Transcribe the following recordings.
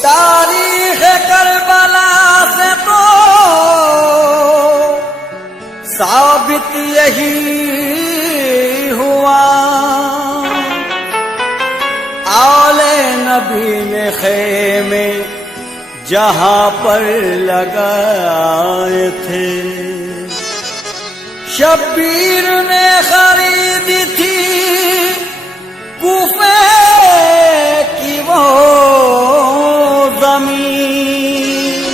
तारीख करबला से तो साबित यही हुआ, आले नबी ने खेमे जहां पर लगाए थे, शब्बीर ने खरीदी थी कूफे की वो जमीन,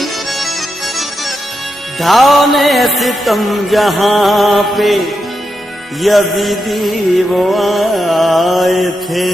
ढाने सितम जहां पे यजीदी वो आए थे।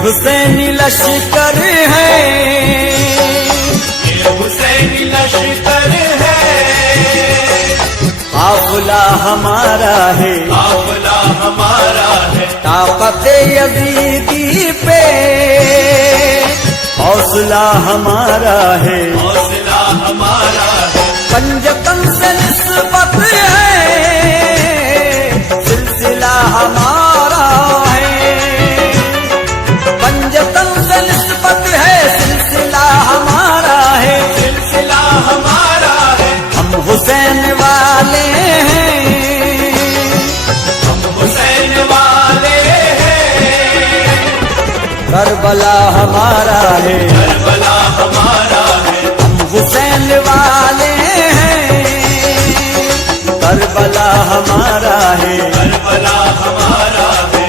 हुसैनी लश्कर है, ये हुसैनी लश्कर है, काफिला हमारा है, काफिला हमारा है, ताकत यजीदी पे हौसला हमारा है, हौसला हमारा है, पंजतन से निस्बत है, सिलसिला हमारा है, पंजतन से निस्बत है, सिलसिला हमारा है, सिलसिला हमारा है, हम हुसैन वाले हैं, हम हुसैन वाले हैं, करबला हमारा है, करबला हमारा है, हम हुसैन वाले हैं, करबला हमारा है, करबला हमारा है।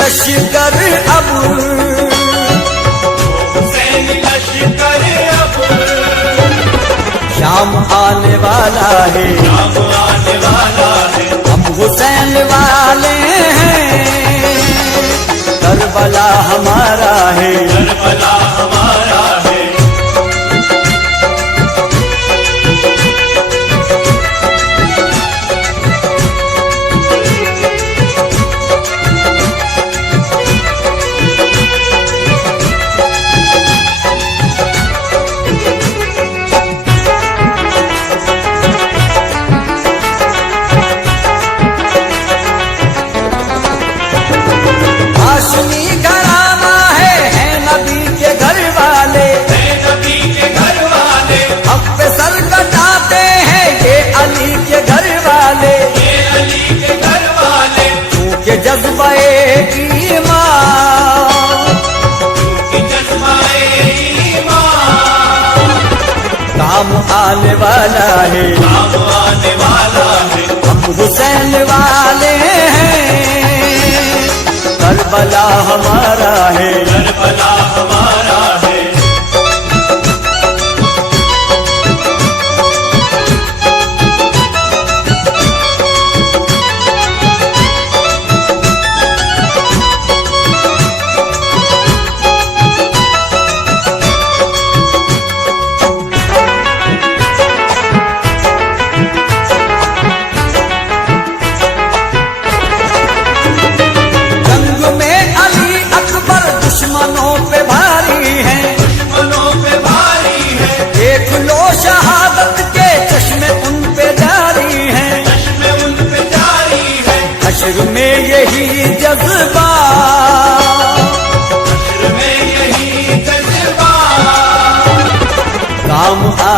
लश्कर अब हुसैनी लश्कर अब शाम आने वाला है, शाम आने वाला है, हम हुसैन वाले हैं, करबला हमारा है, करबला हमारा है। घराना है नबी के घर वाले, है नबी के घर वाले, अब पे सर कटाते हैं ये अली के घर वाले, ये अली के घर वाले, क्योंकि जज्बाए ईमान, क्योंकि जज्बाए ईमान काम आने वाला है, काम आने वाला है, हम हुसैन वाले हैं, करबला हमारा है, करबला हमारा है। जंग में अली अकबर दुश्मनों पे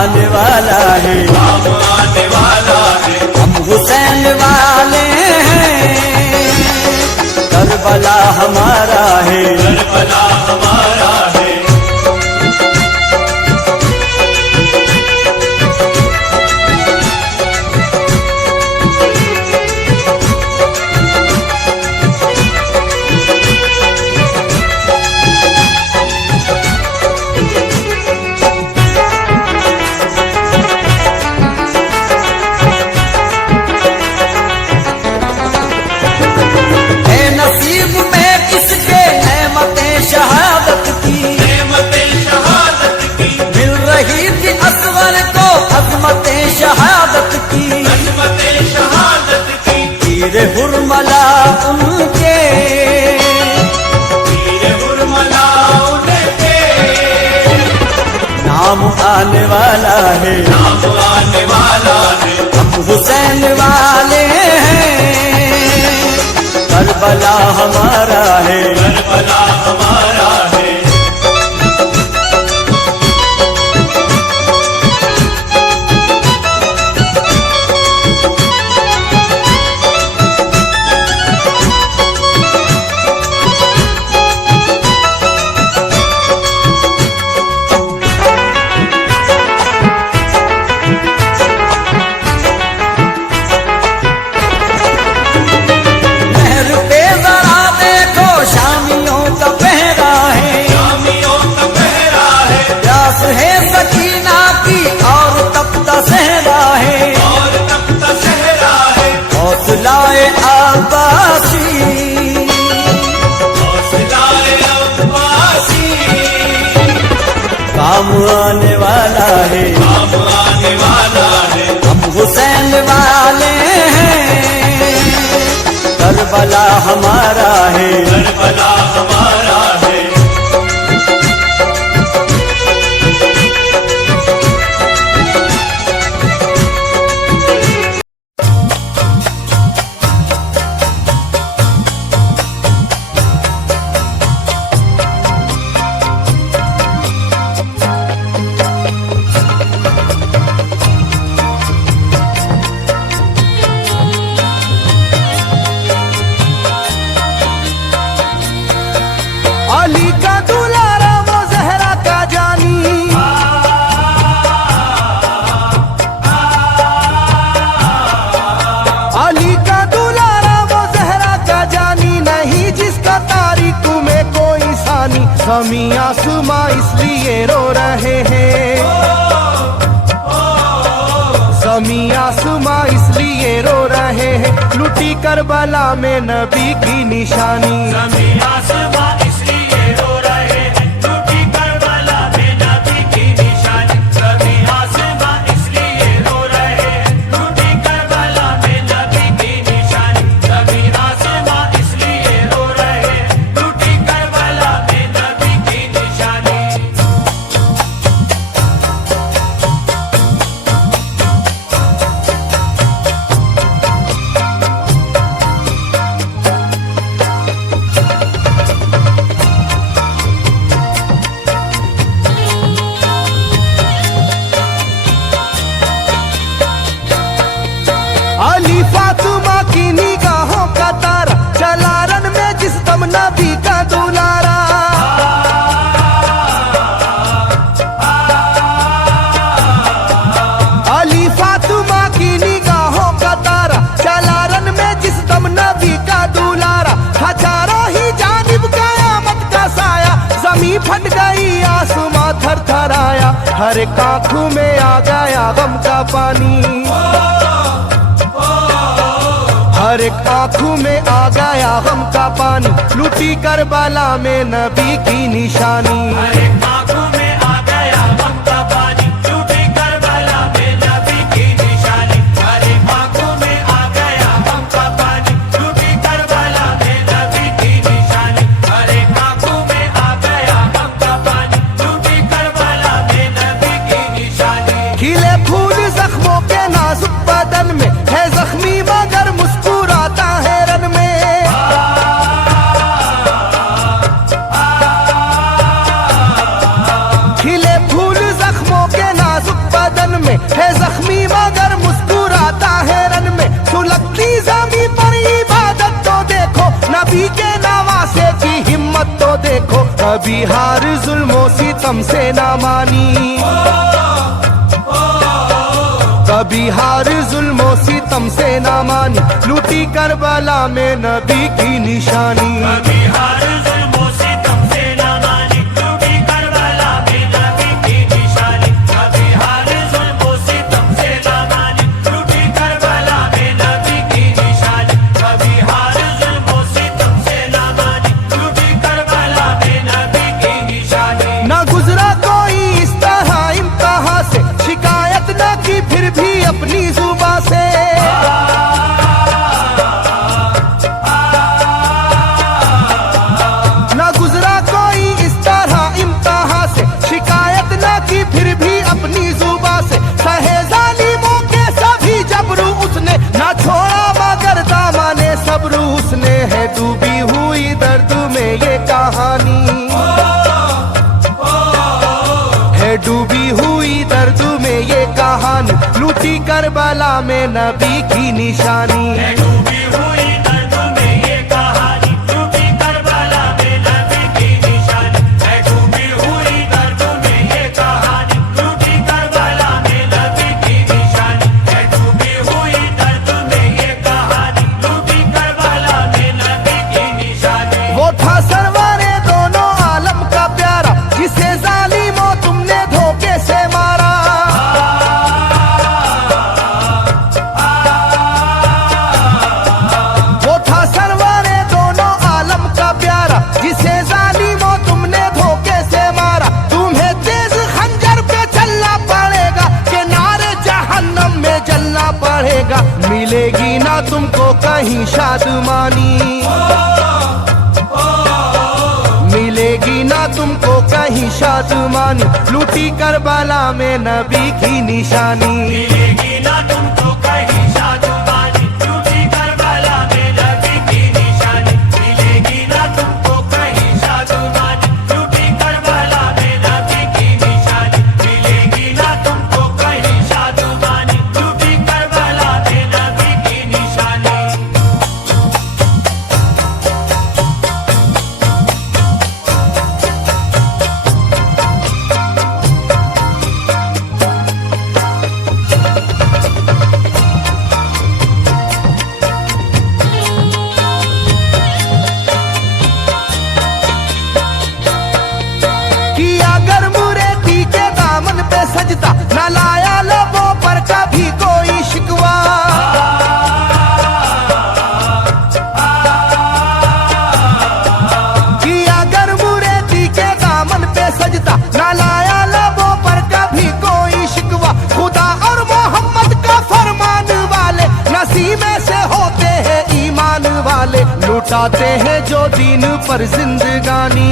आने वाला है, काम आने वाला है। हम हुसैन वाले हैं, करबला हमारा है, करबला हमारा है। नसीब में किसके नेमतें शहादत की, नेमतें शहादत की, मिल रही थी असवर को अजमतें शहादत की, अजमतें शहादत की। तीर हुरमला उनके, तीर हुरमला उनके, नाम आने वाला है, नाम आने वाला है। हम हुसैन वाले हैं, करबला हमारा है, करबला हमारा है। महर पे जरा देखो शामियों का पहरा है, शामियों का पहरा है, प्यास है सकीना की और तपता सहरा है, और तपता सहरा है। हौसलाए आबासी, हौसलाए अब्बासी, काम आने वाला है, काम आने वाला है। हम हुसैन वाले हैं, करबला हमारा है, करबला हमारा है। अली का दुलारा वो जहरा का जानी, अली का दुलारा वो जहरा का जानी, नहीं जिसका तारीख में कोई सानी। ज़मीं आसमां इसलिए रो रहे हैं, ज़मीं आसमां इसलिए रो रहे हैं, लुटी करबला में नबी की निशानी। ज़मीं आसमां इसलिए रो रहे हैं, टूटी करबला में नबी की निशानी। ज़मीं आसमां इसलिए रो रहे हैं, टूटी करबला में नबी की निशानी। ज़मीं आसमां इसलिए रो रहे हैं, टूटी करबला में नबी की निशानी। अली फातिमा की निगाहों का तारा, चला रन में जिस दम नबी का दुलारा। अली फातिमा की निगाहों का तारा, चला रन में जिस दम नबी का दुलारा। हजारों ही जानिब कयामत का साया, जमीन फट गई आसमां थर थर आया, हर एक आंखों में आ गया गम का पानी। हर एक आंखों में आ गया गम का पानी, लुटी करबला में नबी की निशानी। हरे आंखों में आ गया गम का पानी, टूटी करबला में नबी की निशानी। हरे आंखों में आ गया गम का पानी, टूटी करबला में नबी की निशानी। हरे आंखों में आ गया गम का पानी, टूटी करबला में नबी की निशानी। खिले फूल जख्मों के नाजुक बदन में है जख्मी मगर मुस्कुराता है रन में। में है जख्मी मगर मुस्कुराता है रन में। सुलगती ज़मीं पर इबादत तो देखो, नबी के नवासे की हिम्मत तो देखो। कभी हार जुल्मों सितम से ना मानी, कभी हार जुल्मों सितम से ना मानी, लूटी करबला में नबी की निशानी। कभी हार जुल्मों सितम से ना मानी, लूटी करबला में नबी की निशानी। कभी हार जुल्मों सितम से ना मानी, लूटी करबला में नबी की निशानी। कभी हार जुल्मों सितम से ना मानी, लूटी करबला में नबी की निशानी। ना गुजरा कोई इस तरह इम्तिहा से, शिकायत न की फिर भी अपनी जुबां से। ना गुजरा कोई इस तरह इम्तिहा से, शिकायत न की फिर भी अपनी जुबां से। सहे जालिमों के सभी जबरू उसने, ना छोड़ा मगर दामने सब्रू उसने। है डूबी हुई दर्द में ये कहानी, है डूबी हुई दर्द में ये कहानी, लूटी करबला में नबी की निशानी। है डूबी हुई दर्द में ये कहानी, लूटी करबला में नबी की निशानी। है डूबी हुई दर्द में ये कहानी, लूटी करबला में नबी की निशानी। है डूबी हुई दर्द में ये कहानी, लूटी करबला में नबी की निशानी। वो था सरवारे दोनों आलम का प्यारा, जिसे जालिमों तुमने धोखे से मारा। वो था सरवारे दोनों आलम का प्यारा, जिसे जालिमों तुमने धोखे से मारा। तुम्हें तेज खंजर पे चलना पड़ेगा, कि नारे जहन्नम में जलना पड़ेगा। मिलेगी ना तुमको कहीं शादमानी, मिलेगी ना तुमको कहीं शादमानी, लूटी करबला में नबी की निशानी। मिलेगी ना तुमको कहीं शादमानी, लूटी करबला में नबी की निशानी। मिलेगी ना तुमको कहीं शादमानी, लूटी करबला में नबी की निशानी। मिलेगी ना तुमको कहीं शादमानी, लूटी करबला में नबी की निशानी। किया अगर मुरेदी के दामन पे सजदा, न लाया लबों पर कभी कोई शिकवा। किया अगर मुरेदी के दामन पे सजदा, न लाया लबों पर कभी कोई शिकवा। खुदा और मोहम्मद का फरमान वाले, नसीबे से होते हैं ईमान वाले। लुटाते हैं जो दीन पर जिंदगानी,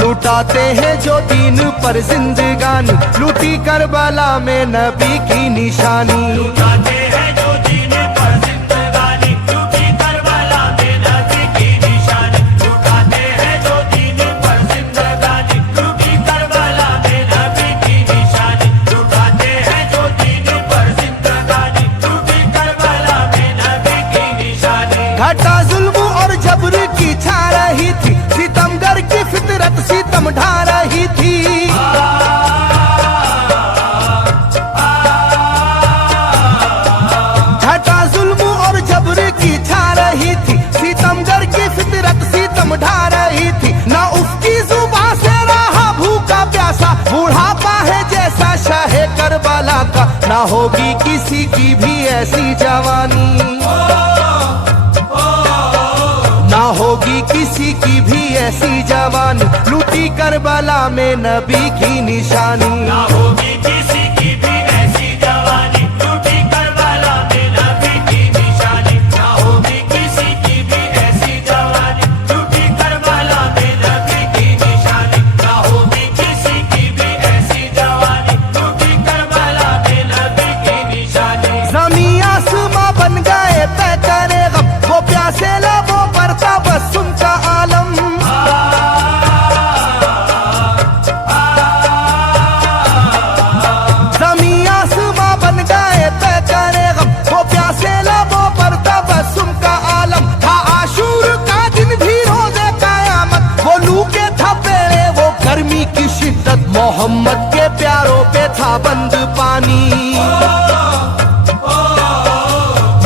लुटाते हैं जो दीन पर जिंदगानी, लूटी करबला में नबी की निशानी। लुटाते हैं जो दीन पर जिंदगानी, लूटी करबला में नबी की निशानी। लुटाते हैं जो दीन पर जिंदगानी, लूटी करबला में नबी की निशानी। लुटाते हैं जो दीन पर जिंदगानी, लूटी करबला में नबी की निशानी। घटा जुल्म और जबर की छा रही थी, सितमगर की फितरत सितम ढा रही थी। घटा जुल्म और जबर की छा रही थी, सितमगर की फितरत सितम ढा रही थी। ना उसकी जुबां से रहा भूखा प्यासा, बुढ़ापा है जैसा शाहे करबला का। ना होगी किसी की भी ऐसी जवानी, ना होगी किसी की भी ऐसी जवानी, लूटी करबला में नबी की निशानी। ना होगी किसी की भी ऐसी जवानी, लूटी करबला में नबी की निशानी। ना होगी किसी की भी ऐसी जवानी, लूटी करबला में नबी की निशानी। ना होगी किसी की भी ऐसी जवानी, लूटी करबला में नबी की निशानी। ज़मीं आसमां बन गए तय करे गम, वो प्यासे लबों पर तबस्सुम का आलम। प्यारों पे था बंद पानी,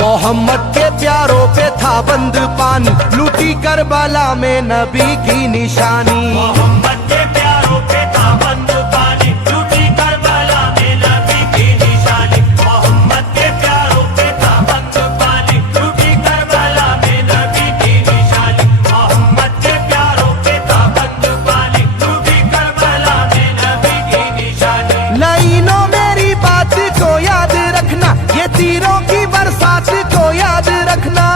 मोहम्मद के प्यारों पे था बंद पानी, लूटी करबला में नबी की निशानी। मोहम्मद के प्यारों पे था बंद पानी, लूटी करबला में नबी की निशानी। मोहम्मद के प्यारों पे था बंद पानी, लूटी करबला में नबी की निशानी। मोहम्मद के प्यारों पे था बंद पानी, लूटी करबला में नबी की निशानी। लाइनों मेरी बात को याद रखना, ये तीरों की बरसात को याद रखना।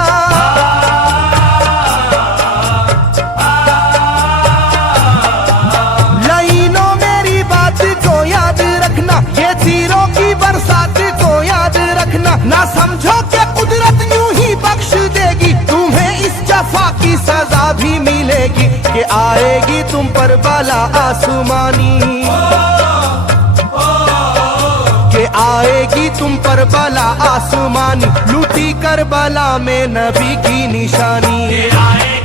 लाइनों मेरी बात को याद रखना, ये तीरों की बरसात को याद रखना। ना समझो कि कुदरत यूं ही बख्श देगी, तुम्हें इस जफा की सजा भी मिलेगी, कि आएगी तुम पर बला आसमानी, कि आएगी तुम पर बला आसमानी, लूटी करबला में नबी की निशानी। आए